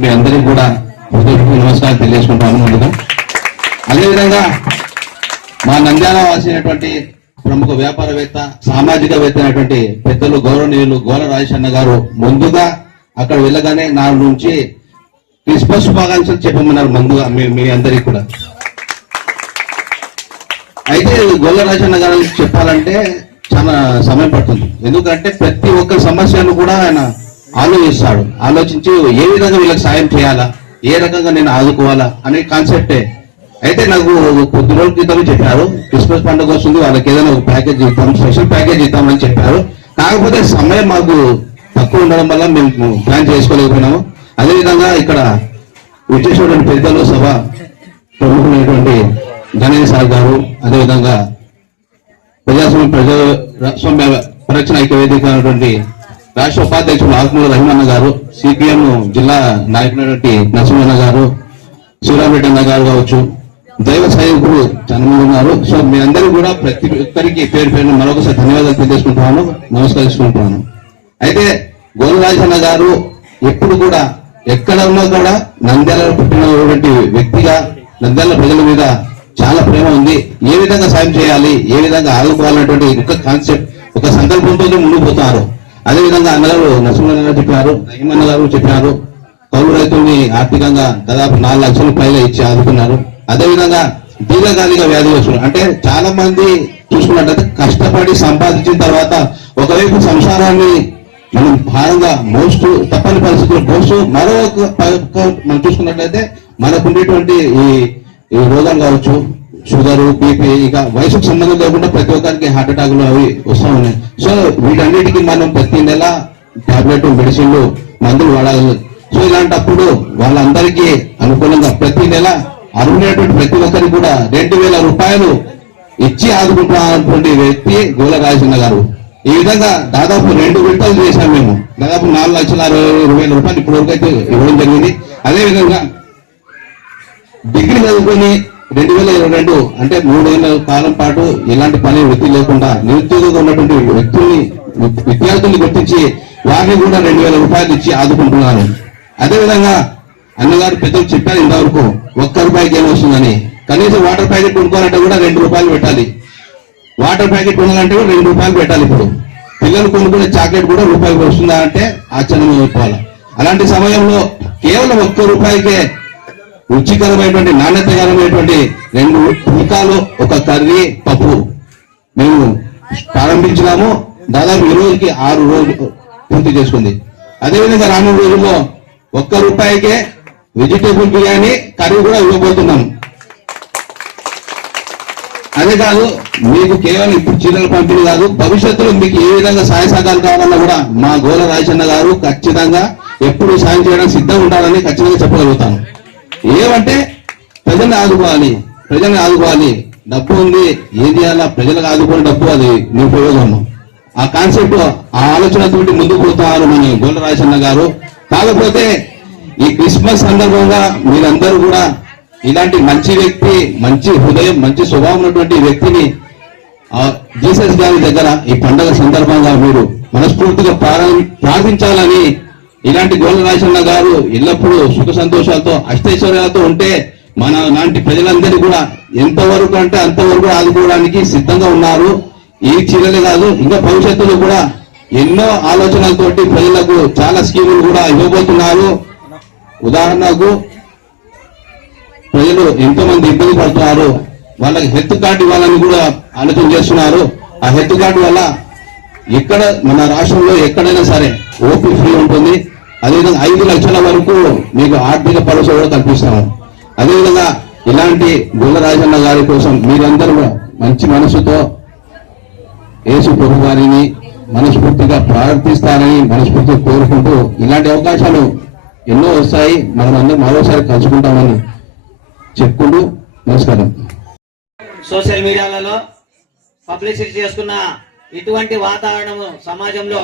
మీ అందరికీ కూడా హృదయపూర్వక నమస్కారం తెలియజేసుకుంటాను ముందుగా అదేవిధంగా మా నంద్యాల వాసినటువంటి ప్రముఖ వ్యాపారవేత్త సామాజికవేత్త అయినటువంటి పెద్దలు గౌరవనీయులు గోల రాజేశన్న గారు ముందుగా అక్కడ వెళ్ళగానే నా నుంచి క్రిస్మస్ శుభాకాంక్షలు చెప్పమన్నారు ముందుగా మీ మీ అందరికీ కూడా. అయితే గొల్ల రాజన్న గారు చెప్పాలంటే చాలా సమయం పడుతుంది. ఎందుకంటే ప్రతి ఒక్క సమస్యను కూడా ఆయన ఆలోచిస్తాడు. ఆలోచించి ఏ విధంగా వీళ్ళకి సాయం చేయాలా? ఏ రకంగా నేను ఆదుకోవాలా? అనే కాన్సెప్టే అయితే నాకు కొద్ది రోజుల క్రితం చెప్పారు. క్రిస్మస్ పండుగ వస్తుంది వాళ్ళకి ఏదైనా ఒక ప్యాకేజ్ ఇద్దాం స్పెషల్ ప్యాకేజ్ ఇద్దామని చెప్పారు. కాకపోతే సమయం మాకు తక్కువ ఉండడం వల్ల మేము ప్లాన్ చేసుకోలేకపోయినాము. అదేవిధంగా ఇక్కడ విచ్చేసినటువంటి పెద్దలు సభ ప్రముఖులైనటువంటి గణేష్ సార్ గారు అదేవిధంగా ప్రజాస్వామ్య ప్రజాస్వామ్య పరిరక్షణ ఐక్య వేదిక రాష్ట్ర ఉపాధ్యక్షులు ఆత్మూరు రహిమన్న గారు సిపిఎం జిల్లా నాయకులైనటువంటి నరసింహన్న గారు శ్రీరామరెడ్డి అన్న గారు కావచ్చు దైవ సైనికులు చాలా ఉన్నారు సో మీ అందరూ కూడా ప్రతి ఒక్కరికి పేరు పేరు మరొకసారి ధన్యవాదాలు తెలియజేసుకుంటున్నాను నమస్కరించుకుంటున్నాను అయితే గోలరాజన్న గారు ఎప్పుడు కూడా ఎక్కడ ఉన్నా కూడా నంద్యాలలో పుట్టినటువంటి వ్యక్తిగా నంద్యాల ప్రజల మీద చాలా ప్రేమ ఉంది. ఏ విధంగా సాయం చేయాలి ఏ విధంగా ఆదుకోవాలన్నటువంటి ఒక కాన్సెప్ట్ ఒక సంకల్పంతో ముందుకు పోతున్నారు. అదే విధంగా అన్నగారు నరసింహన్న గారు చెప్పారు రహీమన్న గారు చెప్పారు కౌలు రైతుల్ని ఆర్థికంగా దాదాపు నాలుగు లక్షల పైగా ఇచ్చి ఆదుకున్నారు. అదే విధంగా దీర్ఘకాలిక వ్యాధి వస్తున్నారు అంటే చాలా మంది చూసుకున్నట్లయితే కష్టపడి సంపాదించిన తర్వాత ఒకవైపు సంసారాన్ని మనం భారంగా మోస్తూ తప్పని పరిస్థితులు మోస్తూ మరొక మనం చూసుకున్నట్లయితే మనకు ఉండేటువంటి ఈ ఈ రోగాలు కావచ్చు షుగర్ బీపీ ఇక వయసుకు సంబంధం లేకుండా ప్రతి ఒక్కరికి హార్ట్ అటాక్లు అవి వస్తూ ఉన్నాయి. సో వీటన్నిటికీ మనం ప్రతి నెల టాబ్లెట్ మెడిసిన్లు మందులు వాడాలి సో ఇలాంటప్పుడు వాళ్ళందరికీ అనుకూలంగా ప్రతి నెల అర్హులైనటువంటి ప్రతి ఒక్కరికి కూడా రెండు వేల రూపాయలు ఇచ్చి ఆదుకుంటున్నటువంటి వ్యక్తి గోల రాజన్న గారు. ఈ విధంగా దాదాపు రెండు విడతలు చేశాం మేము. దాదాపు నాలుగు లక్షల అరవై ఇరవై వేల రూపాయలు ఇప్పటి వరకు అయితే ఇవ్వడం జరిగింది. అదే విధంగా డిగ్రీ చదువుకొని రెండు వేల ఇరవై రెండు అంటే మూడేళ్ళ కాలం పాటు ఎలాంటి పని వృత్తి లేకుండా నిరుద్యోగంగా ఉన్నటువంటి వ్యక్తుల్ని విద్యార్థుల్ని గుర్తించి వారిని కూడా రెండు వేల రూపాయలు ఇచ్చి ఆదుకుంటున్నారు. అదేవిధంగా అన్నగారు పెద్దలు చెప్పారు ఇంతవరకు ఒక్క రూపాయికి ఏం వస్తుందని. కనీసం వాటర్ ప్యాకెట్ కొనుక్కోవాలంటే కూడా రెండు రూపాయలు పెట్టాలి. వాటర్ ప్యాకెట్ కొనాలంటే కూడా రెండు రూపాయలు పెట్టాలి ఇప్పుడు. పిల్లలు కొనుక్కునే చాక్లెట్ కూడా రూపాయికి వస్తుందా అంటే ఆశ్చర్యం అయిపోవాలి అలాంటి సమయంలో కేవలం ఒక్క రూపాయికే రుచికరమైనటువంటి నాణ్యతకరమైనటువంటి రెండు పుల్కాలు ఒక కర్రీ పప్పు. మేము ప్రారంభించినాము. దాదాపు ఈ రోజుకి ఆరు రోజులు పూర్తి చేసుకుంది. అదేవిధంగా రానున్న రోజుల్లో ఒక్క రూపాయికే వెజిటేబుల్ బిర్యానీ కర్రీ కూడా ఇవ్వబోతున్నాం. అదే కాదు మీకు కేవలం ఇప్పుడు చీరలు పంపిణీ కాదు భవిష్యత్తులో మీకు ఏ విధంగా సాయ సహకారాలు కావాలన్నా కూడా మా గోల రాజన్న గారు ఖచ్చితంగా ఎప్పుడు సాయం చేయడానికి సిద్ధంగా ఉండాలని ఖచ్చితంగా చెప్పగలుగుతాను. ఏమంటే ప్రజల్ని ఆదుకోవాలి ప్రజల్ని ఆదుకోవాలి. డబ్బు ఉంది ఏది చేయాలా ప్రజలకు ఆదుకునే డబ్బు అది మీ ప్రయోజనం. ఆ కాన్సెప్ట్ ఆ ఆలోచనతోటి ముందుకు పోతున్నారు మన గోల రాజన్న గారు. కాకపోతే ఈ క్రిస్మస్ సందర్భంగా మీరందరూ కూడా ఇలాంటి మంచి వ్యక్తి మంచి హృదయం మంచి స్వభావం ఉన్నటువంటి వ్యక్తిని జీసస్ గారి దగ్గర ఈ పండుగ సందర్భంగా మీరు మనస్ఫూర్తిగా ప్రారం- ప్రార్థించాలని ఇలాంటి గోలరాజన్న గారు ఎల్లప్పుడూ సుఖ సంతోషాలతో అష్టైశ్వర్యాలతో ఉంటే మన లాంటి ప్రజలందరినీ కూడా ఎంతవరకు అంటే అంతవరకు ఆదుకోవడానికి సిద్ధంగా ఉన్నారు. ఈ చీరలే కాదు ఇంకా భవిష్యత్తులో కూడా ఎన్నో ఆలోచనలతోటి ప్రజలకు చాలా స్కీములు కూడా ఇవ్వబోతున్నారు. ఉదాహరణకు ప్రజలు ఎంతో మంది ఇబ్బంది పడుతున్నారు. వాళ్ళకి హెల్త్ కార్డు ఇవ్వాలని కూడా ఆలోచన చేస్తున్నారు. ఆ హెల్త్ కార్డు వల్ల ఎక్కడ మన రాష్ట్రంలో ఎక్కడైనా సరే ఓపీ ఫ్రీ ఉంటుంది. అదేవిధంగా ఐదు లక్షల వరకు మీకు ఆర్థిక భరోసా కూడా కల్పిస్తాము అదేవిధంగా ఇలాంటి గుల్లరాజన్న గారి కోసం మీరందరూ కూడా మంచి మనసుతో యేసు ప్రభు గారిని మనస్ఫూర్తిగా ప్రార్థిస్తారని మనస్ఫూర్తిగా కోరుకుంటూ ఇలాంటి అవకాశాలు ఎన్నో వస్తాయి. మనం అందరం మరోసారి కలుసుకుంటామని చెప్పుకుంటూ నమస్కారం. సోషల్ మీడియాలలో పబ్లిసిటీ చేసుకున్న ఇటువంటి వాతావరణము సమాజంలో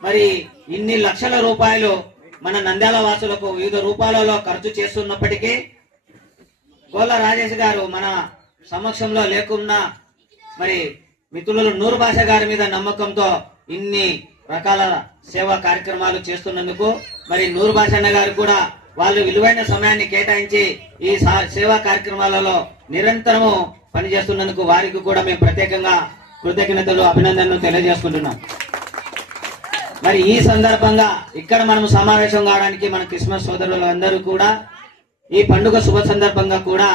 మరి ఇన్ని లక్షల రూపాయలు మన నంద్యాల వాసులకు వివిధ రూపాలలో ఖర్చు చేస్తున్నప్పటికీ గోళ్ళ రాజేష్ గారు మన సమక్షంలో లేకున్నా మరి మిత్రులు నూరు భాష గారి మీద నమ్మకంతో ఇన్ని రకాల సేవా కార్యక్రమాలు చేస్తున్నందుకు మరి నూరు భాష అన్న కూడా వాళ్ళు విలువైన సమయాన్ని కేటాయించి ఈ సా- సేవా కార్యక్రమాలలో నిరంతరము పనిచేస్తున్నందుకు వారికి కూడా మేము ప్రత్యేకంగా కృతజ్ఞతలు అభినందనలు తెలియజేసుకుంటున్నాం. మరి ఈ సందర్భంగా ఇక్కడ మనం సమావేశం కావడానికి మన క్రిస్మస్ సోదరులు అందరూ కూడా ఈ పండుగ శుభ సందర్భంగా కూడా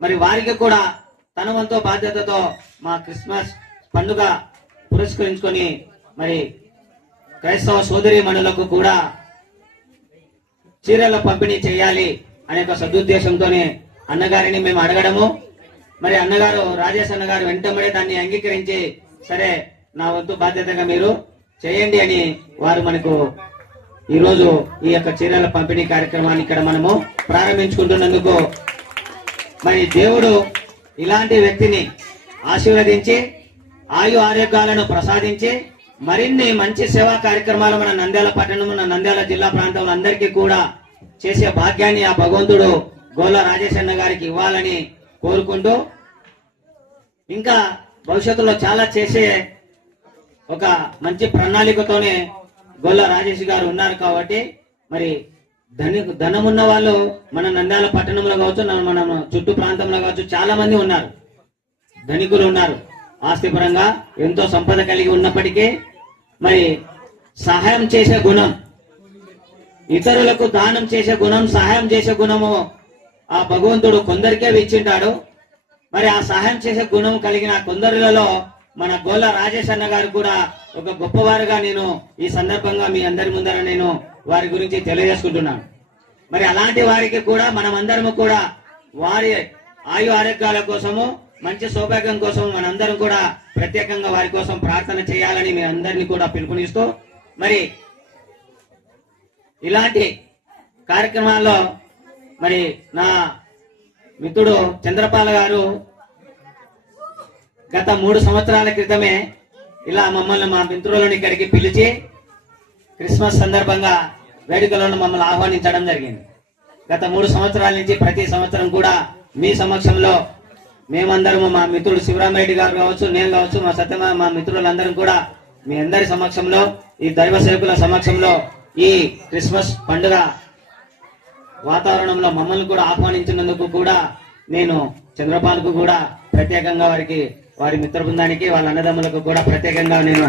మరి వారికి కూడా తన వంతు బాధ్యతతో మా క్రిస్మస్ పండుగ పురస్కరించుకొని మరి క్రైస్తవ సోదరి మనులకు కూడా చీరల పంపిణీ చేయాలి అనే ఒక సదుద్దేశంతోనే అన్నగారిని మేము అడగడము. మరి అన్నగారు రాజేష్ అన్నగారు వెంటబడే దాన్ని అంగీకరించి సరే నా వంతు బాధ్యతగా మీరు చేయండి అని వారు మనకు ఈ రోజు ఈ యొక్క చీరల పంపిణీ కార్యక్రమాన్ని ఇక్కడ మనము ప్రారంభించుకుంటున్నందుకు మరి దేవుడు ఇలాంటి వ్యక్తిని ఆశీర్వదించి ఆయు ఆరోగ్యాలను ప్రసాదించి మరిన్ని మంచి సేవా కార్యక్రమాలు మన నంద్యాల పట్టణం మన నంద్యాల జిల్లా ప్రాంతంలో అందరికీ కూడా చేసే భాగ్యాన్ని ఆ భగవంతుడు గోల రాజేశన్న గారికి ఇవ్వాలని కోరుకుంటూ ఇంకా భవిష్యత్తులో చాలా చేసే ఒక మంచి ప్రణాళికతోనే గొల్ల రాజేష్ గారు ఉన్నారు కాబట్టి మరి ధని ధనమున్న వాళ్ళు మన నంద్యాల పట్టణంలో కావచ్చు మన మన చుట్టూ ప్రాంతంలో కావచ్చు చాలా మంది ఉన్నారు. ధనికులు ఉన్నారు. ఆస్తిపరంగా ఎంతో సంపద కలిగి ఉన్నప్పటికీ మరి సహాయం చేసే గుణం ఇతరులకు దానం చేసే గుణం సహాయం చేసే గుణము ఆ భగవంతుడు కొందరికే ఇచ్చింటాడు మరి ఆ సహాయం చేసే గుణం కలిగిన కొందరిలలో మన గోల రాజేష్ అన్న గారు కూడా ఒక గొప్పవారుగా నేను ఈ సందర్భంగా మీ అందరి ముందర నేను వారి గురించి తెలియజేసుకుంటున్నాను. మరి అలాంటి వారికి కూడా మనమందరము కూడా వారి ఆయు ఆరోగ్యాల కోసము మంచి సౌభాగ్యం కోసం మనందరం కూడా ప్రత్యేకంగా వారి కోసం ప్రార్థన చేయాలని మీ అందరినీ కూడా పిలుపునిస్తూ మరి ఇలాంటి కార్యక్రమాల్లో మరి నా మిత్రుడు చంద్రపాల గారు గత మూడు సంవత్సరాల క్రితమే ఇలా మమ్మల్ని మా మిత్రులను ఇక్కడికి పిలిచి క్రిస్మస్ సందర్భంగా వేడుకలను మమ్మల్ని ఆహ్వానించడం జరిగింది. గత మూడు సంవత్సరాల నుంచి ప్రతి సంవత్సరం కూడా మీ సమక్షంలో మేమందరము మా మిత్రుడు శివరామరెడ్డి గారు కావచ్చు నేను కావచ్చు మా సత్యమ మా మిత్రులందరం కూడా మీ అందరి సమక్షంలో ఈ దైవ సేవకుల సమక్షంలో ఈ క్రిస్మస్ పండుగ వాతావరణంలో మమ్మల్ని కూడా ఆహ్వానించినందుకు కూడా నేను చంద్రపాల్కు కూడా ప్రత్యేకంగా వారికి వారి మిత్ర బృందానికి వాళ్ళ అన్నదమ్ములకు కూడా ప్రత్యేకంగా నేను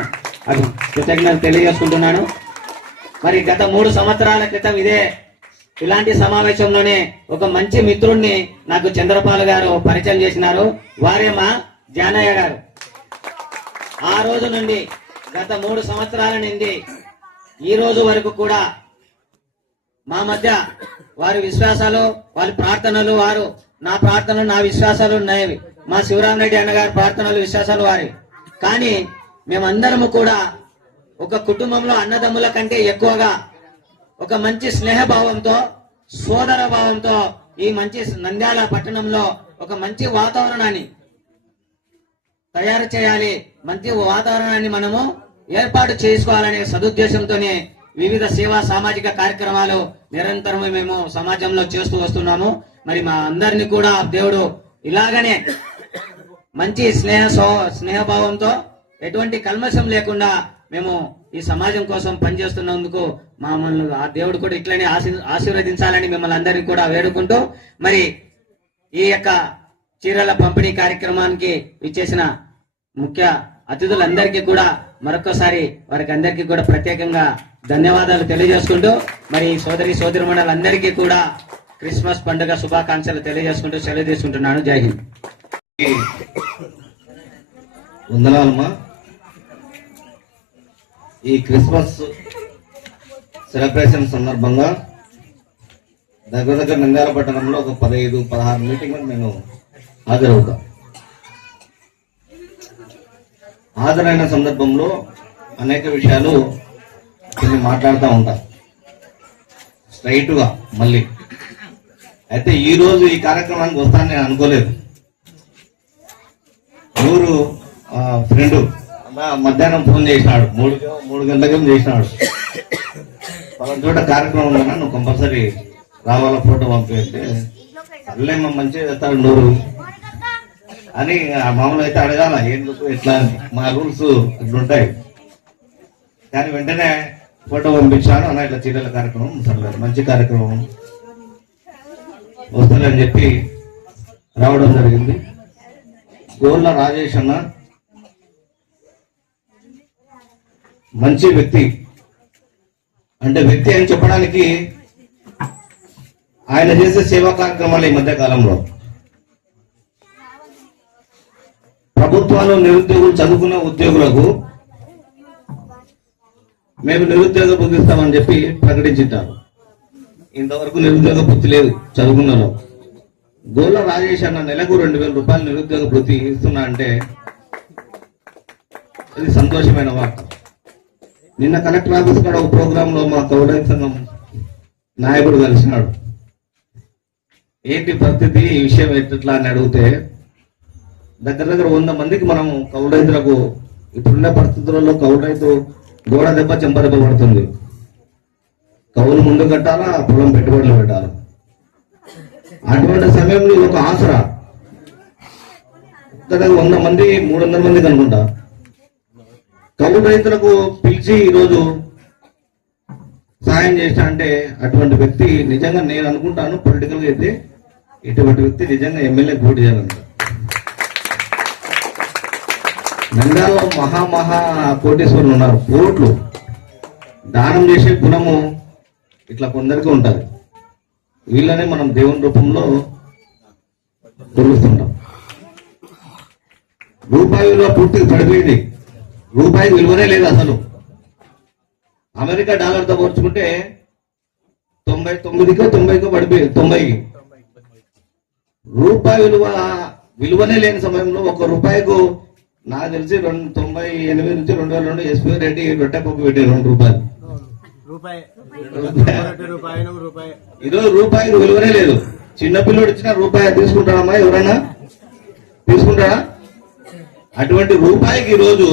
అది కృతజ్ఞతలు తెలియజేసుకుంటున్నాను. మరి గత మూడు సంవత్సరాల క్రితం ఇదే ఇలాంటి సమావేశంలోనే ఒక మంచి మిత్రుణ్ణి నాకు చంద్రపాల్ గారు పరిచయం చేసినారు. వారే మా జానయ్య గారు. ఆ రోజు నుండి గత మూడు సంవత్సరాల నుండి ఈ రోజు వరకు కూడా మా మధ్య వారి విశ్వాసాలు వారి ప్రార్థనలు వారు. నా ప్రార్థనలు నా విశ్వాసాలు ఉన్నాయి మా శివరామరెడ్డి అన్నగారి ప్రార్థనలు విశ్వాసాలు వారి. కానీ మేమందరము కూడా ఒక కుటుంబంలో అన్నదమ్ముల కంటే ఎక్కువగా ఒక మంచి స్నేహభావంతో సోదర భావంతో ఈ మంచి నంద్యాల పట్టణంలో ఒక మంచి వాతావరణాన్ని తయారు చేయాలి. మంచి వాతావరణాన్ని మనము ఏర్పాటు చేసుకోవాలనే సదుద్దేశంతోనే వివిధ సేవా సామాజిక కార్యక్రమాలు నిరంతరం మేము సమాజంలో చేస్తూ వస్తున్నాము. మరి మా అందరినీ కూడా దేవుడు ఇలాగనే మంచి స్నేహ సో- స్నేహభావంతో ఎటువంటి కల్మషం లేకుండా మేము ఈ సమాజం కోసం పనిచేస్తున్నందుకు మమ్మల్ని ఆ దేవుడు కూడా ఇట్లనే ఆశీ- ఆశీర్వదించాలని మిమ్మల్ని అందరినీ కూడా వేడుకుంటూ మరి ఈ యొక్క చీరల పంపిణీ కార్యక్రమానికి ఇచ్చేసిన ముఖ్య అతిథులందరికీ కూడా మరొకసారి వారికి అందరికీ కూడా ప్రత్యేకంగా ధన్యవాదాలు తెలియజేసుకుంటూ మరి ఈ సోదరి సోదరి మండలందరికీ కూడా క్రిస్మస్ పండుగ శుభాకాంక్షలు తెలియజేసుకుంటూ సెలవు తీసుకుంటున్నాను. జై హింద్. వందనాలమ్మా. ఈ క్రిస్మస్ సెలబ్రేషన్ సందర్భంగా దగ్గర దగ్గర నంద్యాల పట్టణంలో ఒక పదహైదు పదహారు మీటింగ్లు నేను హాజరవుతా. హాజరైన సందర్భంలో అనేక విషయాలు కొన్ని మాట్లాడుతూ ఉంటా. స్ట్రైట్గా మళ్ళీ. అయితే ఈరోజు ఈ కార్యక్రమానికి వస్తానని నేను అనుకోలేదు. ఊరు ఫ్రెండ్ మధ్యాహ్నం ఫోన్ చేసినాడు. మూడు మూడు గంటలకేం చేసినాడు. వాళ్ళ చోట కార్యక్రమం ఉందన్నా నువ్వు కంపల్సరీ రావాల ఫోటో పంపిస్తే సర్లేమ్మ మంచిగా చేస్తాడు నూరు. అని ఆ మామూలు అయితే అడగాల ఎందుకు ఎట్లా అని. మా రూల్స్ ఇట్లుంటాయి కానీ వెంటనే ఫోటో పంపించాను అన్న ఇట్లా చీరల కార్యక్రమం సర్లేదు మంచి కార్యక్రమం వస్తుందని చెప్పి రావడం జరిగింది. గోళ్ళ రాజేష్ అన్న మంచి వ్యక్తి. అంటే వ్యక్తి అని చెప్పడానికి ఆయన చేసే సేవా కార్యక్రమాలు ఈ మధ్య కాలంలో ప్రభుత్వాలు నిరుద్యోగులు చదువుకున్న ఉద్యోగులకు మేము నిరుద్యోగ బుద్ధి ఇస్తామని చెప్పి ప్రకటించారు ఇంతవరకు నిరుద్యోగ బుద్ధి లేదు చదువుకున్నారు గోళ్ళ రాజేష్ అన్న నెలకు రెండు వేల రూపాయలు నిరుద్యోగ వృత్తి ఇస్తున్నా అంటే అది సంతోషమైన వార్త. నిన్న కలెక్టర్ ఆఫీస్ కాడ ఒక ప్రోగ్రామ్లో మా కౌడైన సంఘం నాయకుడు కలిసినాడు. ఏంటి పరిస్థితి? ఈ విషయం ఎట్లా అని అడిగితే దగ్గర దగ్గర వంద మందికి మనం కౌలు రైతులకు ఇప్పుడున్న పరిస్థితులలో కౌలు రైతు గోడ దెబ్బ చెంపదెబ్బ పడుతుంది. కౌలు ముందు కట్టాలా పొలం పెట్టుబడులు పెట్టాలి? అటువంటి సమయంలో ఒక ఆసరా. దగ్గర వంద మంది మూడు వందల మందికి కనుకుంటా కౌలు రైతులకు పిలిచి ఈరోజు సహాయం చేసిన అంటే అటువంటి వ్యక్తి నిజంగా నేను అనుకుంటాను పొలిటికల్గా అయితే ఇటువంటి వ్యక్తి నిజంగా ఎమ్మెల్యే పోటీ చేయాలంట. నంద్యాలలో మహా మహా కోటేశ్వరులు ఉన్నారు. కోట్లు. దానం చేసే గుణము ఇట్లా కొందరికి ఉంటుంది. వీళ్ళనే మనం దేవుని రూపంలో కొలుస్తుంటాం. రూపాయి విలువ పూర్తిగా పడిపోయింది. రూపాయి విలువనే లేదు అసలు. అమెరికా డాలర్తో పోల్చుకుంటే తొంభై తొమ్మిదికో తొంభైకో పడిపోయింది తొంభైకి. రూపాయి విలువ విలువనే లేని సమయంలో ఒక రూపాయికు నాకు తెలిసి రెండు తొంభై ఎనిమిది నుంచి రెండు వేల రెండు ఎస్పీ రెడ్డి రొట్టె పప్పు పెట్టి రెండు రూపాయలు. రూపాయి. రూపాయి. రూపాయి రూపాయి. ఈరోజు రూపాయికి విలువనే లేదు. చిన్న పిల్లోడు ఇచ్చిన రూపాయి తీసుకుంటాడమ్మా ఎవరైనా? తీసుకుంటాడా? అటువంటి రూపాయికి ఈరోజు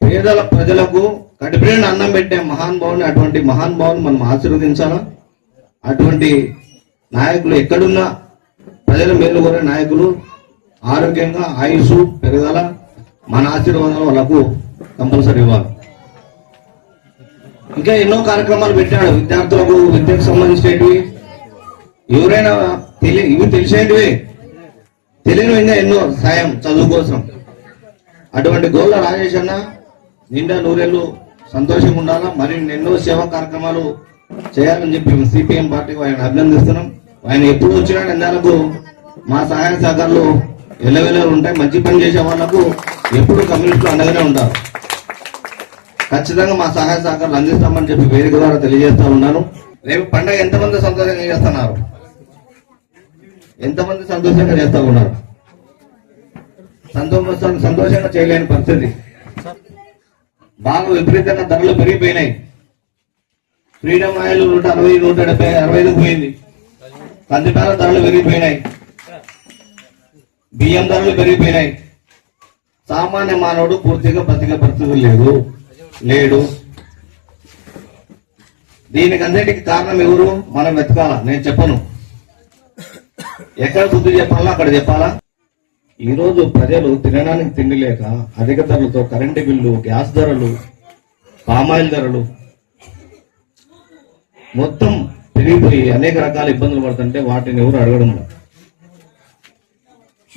పేదల ప్రజలకు కడిపిన అన్నం పెట్టే మహాన్ భావుని అటువంటి మహాన్ భావుని మనం ఆశీర్వదించాలా? అటువంటి నాయకులు ఎక్కడున్నా? ప్రజల మేలు కోరే నాయకులు ఆరోగ్యంగా ఆయుష్ పెరుగుదల మన ఆశీర్వాదం వాళ్ళకు కంపల్సరీ ఇవ్వాలి. ఇంకా ఎన్నో కార్యక్రమాలు పెట్టాడు. విద్యార్థులకు విద్యకు సంబంధించినవి. ఎవరైనా తెలియ ఇవి తెలిసేటివి. తెలియని ఇంకా ఎన్నో సాయం చదువు కోసం. అటువంటి గోళ్ళ రాజేష్ అన్న నిండా నూరేళ్ళు సంతోషంగా ఉండాలా? మరి ఎన్నో సేవా కార్యక్రమాలు చేయాలని చెప్పి సిపిఎం పార్టీకి ఆయన అభినందిస్తున్నాం. ఆయన ఎప్పుడు వచ్చినా నిందాలకు మా సహాయ సహకారాలు ఎల్లవెల్లలు ఉంటాయి మంచి పని చేసే వాళ్ళకు ఎప్పుడు కమ్యూనిస్టులు అండగానే ఉంటారు. ఖచ్చితంగా మా సహాయ సహకారాలు అందిస్తామని చెప్పి వేదిక ద్వారా తెలియజేస్తా ఉన్నాను. రేపు పండగ ఎంతమంది సంతోషంగా చేస్తున్నారు? ఎంతమంది సంతోషంగా చేస్తా ఉన్నారు? సంతోషం సంతోషంగా చేయలేని పరిస్థితి. బాగా విపరీతంగా ధరలు పెరిగిపోయినాయి. ఫ్రీడమ్ ఆయిల్ నూట అరవై నూట డెబ్బై అరవై ఐదు పోయింది. కందిపాల ధరలు పెరిగిపోయినాయి. బియ్యం ధరలు పెరిగిపోయినాయి. సామాన్య మానవుడు పూర్తిగా బతికే పరిస్థితి లేదు. లేడు. దీనికి అన్నిటికీ కారణం ఎవరు? మనం వెతకాల? నేను చెప్పను. ఎక్కడ బుద్ధి చెప్పాలా? అక్కడ చెప్పాలా? ఈరోజు ప్రజలు తినడానికి తిండి లేక అధిక ధరలతో కరెంటు బిల్లు గ్యాస్ ధరలు పామాయిల్ ధరలు మొత్తం పెరిగిపోయి అనేక రకాల ఇబ్బందులు పడుతుంటే వాటిని ఎవరు అడగడం లేదు.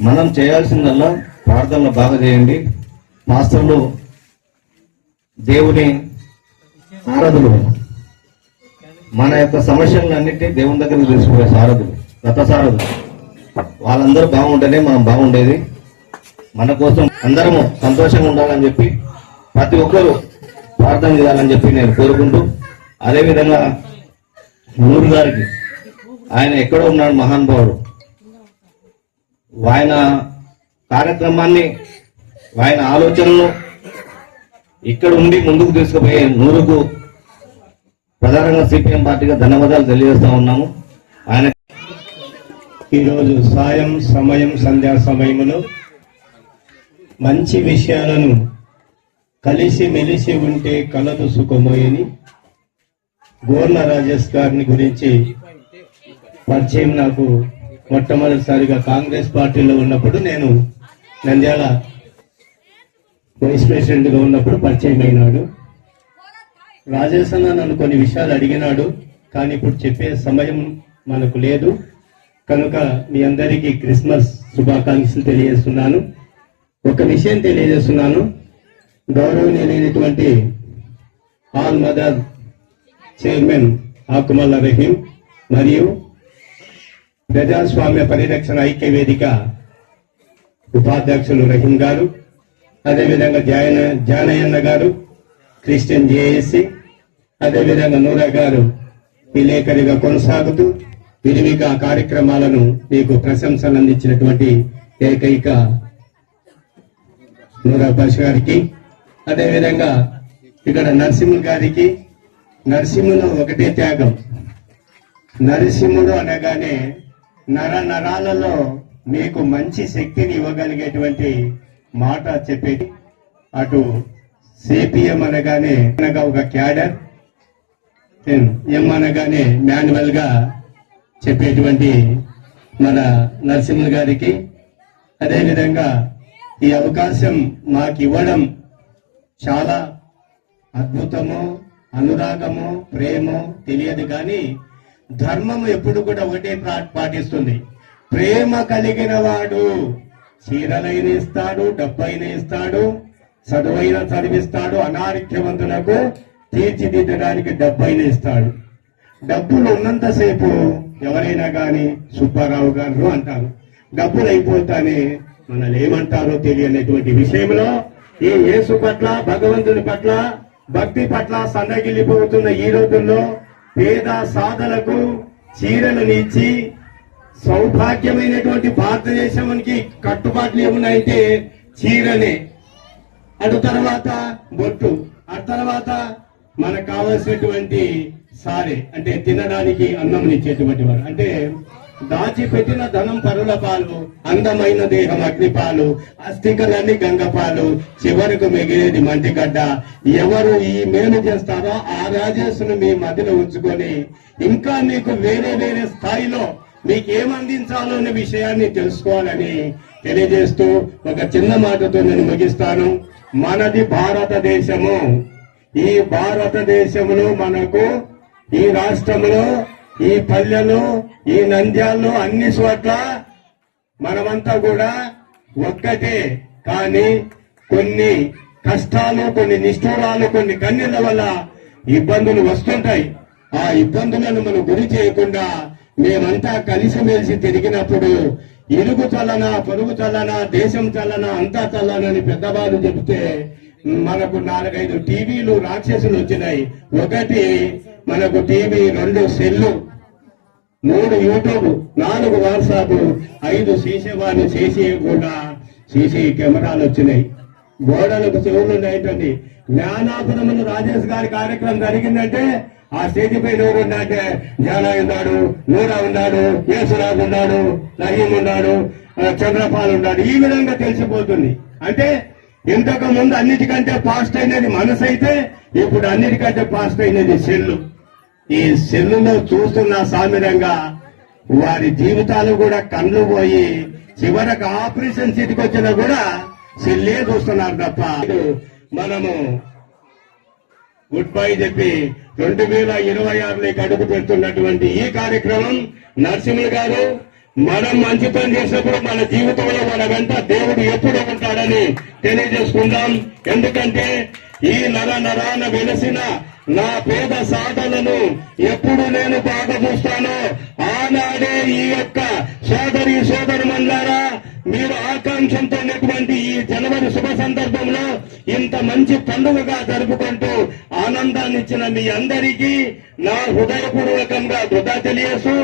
మనం చేయాల్సిందల్లా ప్రార్థనలు బాగా చేయండి. మాస్టర్లు దేవుని సారథులు మన యొక్క సమస్యలన్నింటినీ దేవుని దగ్గరికి తీసుకునే సారథులు గత సారథులు. వాళ్ళందరూ బాగుంటేనే మనం బాగుండేది. మన కోసం అందరము సంతోషంగా ఉండాలని చెప్పి ప్రతి ఒక్కరూ ప్రార్థన చేయాలని చెప్పి నేను కోరుకుంటూ అదేవిధంగా నూరు గారికి ఆయన ఎక్కడో ఉన్నాడు మహానుభావుడు. ఆయన కార్యక్రమాన్ని ఆయన ఆలోచనలు ఇక్కడ ఉండి ముందుకు తీసుకుపోయే నూరుకు ప్రధానంగా సిపిఎం పార్టీగా ధన్యవాదాలు తెలియజేస్తా ఉన్నాము. ఆయన ఈరోజు సాయం సమయం సంధ్యా సమయములో మంచి విషయాలను కలిసి మెలిసి ఉంటే కలదు సుఖమోయని గోర్ల రాజేష్ గారిని గురించి పరిచయం నాకు మొట్టమొదటిసారిగా కాంగ్రెస్ పార్టీలో ఉన్నప్పుడు నేను నంద్యాల వైస్ ప్రెసిడెంట్గా ఉన్నప్పుడు పరిచయం అయినాడు. రాజేష్ అన్న నన్ను కొన్ని విషయాలు అడిగినాడు కానీ ఇప్పుడు చెప్పే సమయం మనకు లేదు. కనుక మీ అందరికీ క్రిస్మస్ శుభాకాంక్షలు తెలియజేస్తున్నాను. ఒక విషయం తెలియజేస్తున్నాను. గౌరవనీయులైనటువంటి all mother chairman Akumalla Rahim మరియు ప్రజాస్వామ్య పరిరక్షణ ఐక్య వేదిక ఉపాధ్యక్షులు రహీం గారు అదేవిధంగా జాన జానయన్న గారు క్రిస్టియన్ జేఏసి అదేవిధంగా నూరా గారు విలేకరిగా కొనసాగుతూ విరివిగా కార్యక్రమాలను మీకు ప్రశంసలు అందించినటువంటి ఏకైక నూరా భాష గారికి అదేవిధంగా ఇక్కడ నరసింహ గారికి నరసింహులు ఒకటే త్యాగం. నరసింహుడు అనగానే నర నరాలలో మీకు మంచి శక్తిని ఇవ్వగలిగేటువంటి మాట చెప్పేది. అటు సిపిఎం అనగానే అనగా ఒక క్యాడర్ ఎం అనగానే మాన్యువల్గా చెప్పేటువంటి మన నరసింహ గారికి. అదేవిధంగా ఈ అవకాశం మాకు ఇవ్వడం చాలా అద్భుతము అనురాగము ప్రేమో తెలియదు కానీ ధర్మం ఎప్పుడు కూడా ఒకటే పాటిస్తుంది. ప్రేమ కలిగిన వాడు చీరలైన ఇస్తాడు డబ్బైన ఇస్తాడు చదువైన చదివిస్తాడు అనారోగ్యవంతులకు తీర్చిదిద్దడానికి డబ్బైన ఇస్తాడు. డబ్బులు ఉన్నంతసేపు ఎవరైనా కానీ సుబ్బారావు గారు అంటారు. డబ్బులు అయిపోతానే మనల్ని ఏమంటారో తెలియనటువంటి విషయంలో ఈ యేసు పట్ల భగవంతుని పట్ల భక్తి పట్ల సన్నగిల్లిపోతున్న ఈ రోజుల్లో పేద సాధలకు చీరలను ఇచ్చి సౌభాగ్యమైనటువంటి భారతదేశానికి కట్టుబాట్లు ఏమున్నాయంటే చీరనే అటు తర్వాత బొట్టు ఆ తర్వాత మనకు కావలసినటువంటి సారే అంటే తినడానికి అన్నం ఇచ్చేటువంటి వారు. అంటే దాచిపెట్టిన ధనం పరుల పాలు అందమైన దేహం అగ్నిపాలు అస్థికలన్నీ గంగపాలు చివరకు మిగిలేది మంటిగడ్డ ఎవరు ఈ మేలు చేస్తారో ఆ రాజేశును మీ మధ్యలో ఉంచుకొని ఇంకా మీకు వేరే వేరే స్థాయిలో మీకు ఏమందించాలో అనే విషయాన్ని తెలుసుకోవాలని తెలియజేస్తూ ఒక చిన్న మాటతో నేను ముగిస్తాను. మనది భారతదేశము. ఈ భారతదేశంలో మనకు ఈ రాష్ట్రంలో ఈ పల్లెలు ఈ నంద్యాల్లో అన్ని చోట్ల మనమంతా కూడా ఒక్కటే. కానీ కొన్ని కష్టాలు కొన్ని నిష్ఠూరాలు కొన్ని కన్నీళ్ళ వల్ల ఇబ్బందులు వస్తుంటాయి. ఆ ఇబ్బందులను మనం గురి చేయకుండా మేమంతా కలిసిమెలిసి తిరిగినప్పుడు ఇరుగు చల్లన పొరుగు చల్లన దేశం చల్లన అంతా చల్లనని పెద్దవాళ్ళు చెబితే మనకు నాలుగైదు టీవీలు రాక్షసులు వచ్చినాయి. ఒకటి మనకు టీవీ రెండు సెల్లు మూడు యూట్యూబ్ నాలుగు వాట్సాప్ ఐదు సీసీ సీసీ కూడా సీసీ కెమెరాలు వచ్చినాయి. గోడలకు చెవులు ఉన్నాయంటండి. జ్ఞానాపురం రాజేష్ గారి కార్యక్రమం జరిగిందంటే ఆ స్టేజ్ పైన ఎవరు ఉన్నారంటే జ్ఞాన ఉన్నాడు నూరా ఉన్నాడు యేసురాజు ఉన్నాడు రహీం ఉన్నాడు చంద్రపాల్ ఉన్నాడు. ఈ విధంగా తెలిసిపోతుంది. అంటే ఇంతకు ముందు అన్నిటికంటే ఫాస్ట్ అయినది మనసు అయితే ఇప్పుడు అన్నిటికంటే ఫాస్ట్ అయినది సెల్లు. ఈ సెల్లులో చూస్తున్న సామిరంగా వారి జీవితాలు కూడా కళ్ళు పోయి చివరకు ఆపరేషన్ సీట్కి వచ్చినా కూడా సెల్లే చూస్తున్నారు తప్ప. మనము గుడ్ బై చెప్పి రెండు వేల ఇరవై ఆరులోకి అడుగు పెడుతున్నటువంటి ఈ కార్యక్రమం నరసింహులు గారు మనం మంచి పని చేసినప్పుడు మన జీవితంలో మన వెంట దేవుడు ఎప్పుడు ఉంటాడని తెలియజేసుకుందాం. ఎందుకంటే ఈ నర నరాన వెలసిన నా పేద సాధనను ఎప్పుడు నేను బాగా చూస్తానో ఆనాడే ఈ యొక్క సోదరి సోదరుమల్లారా మీరు ఆకాంక్షంతో ఉన్నటువంటి ఈ జనవరి శుభ సందర్భంలో ఇంత మంచి పండుగగా జరుపుకుంటూ ఆనందాన్ని ఇచ్చిన మీ అందరికీ నా హృదయపూర్వకంగా వృధా తెలియసు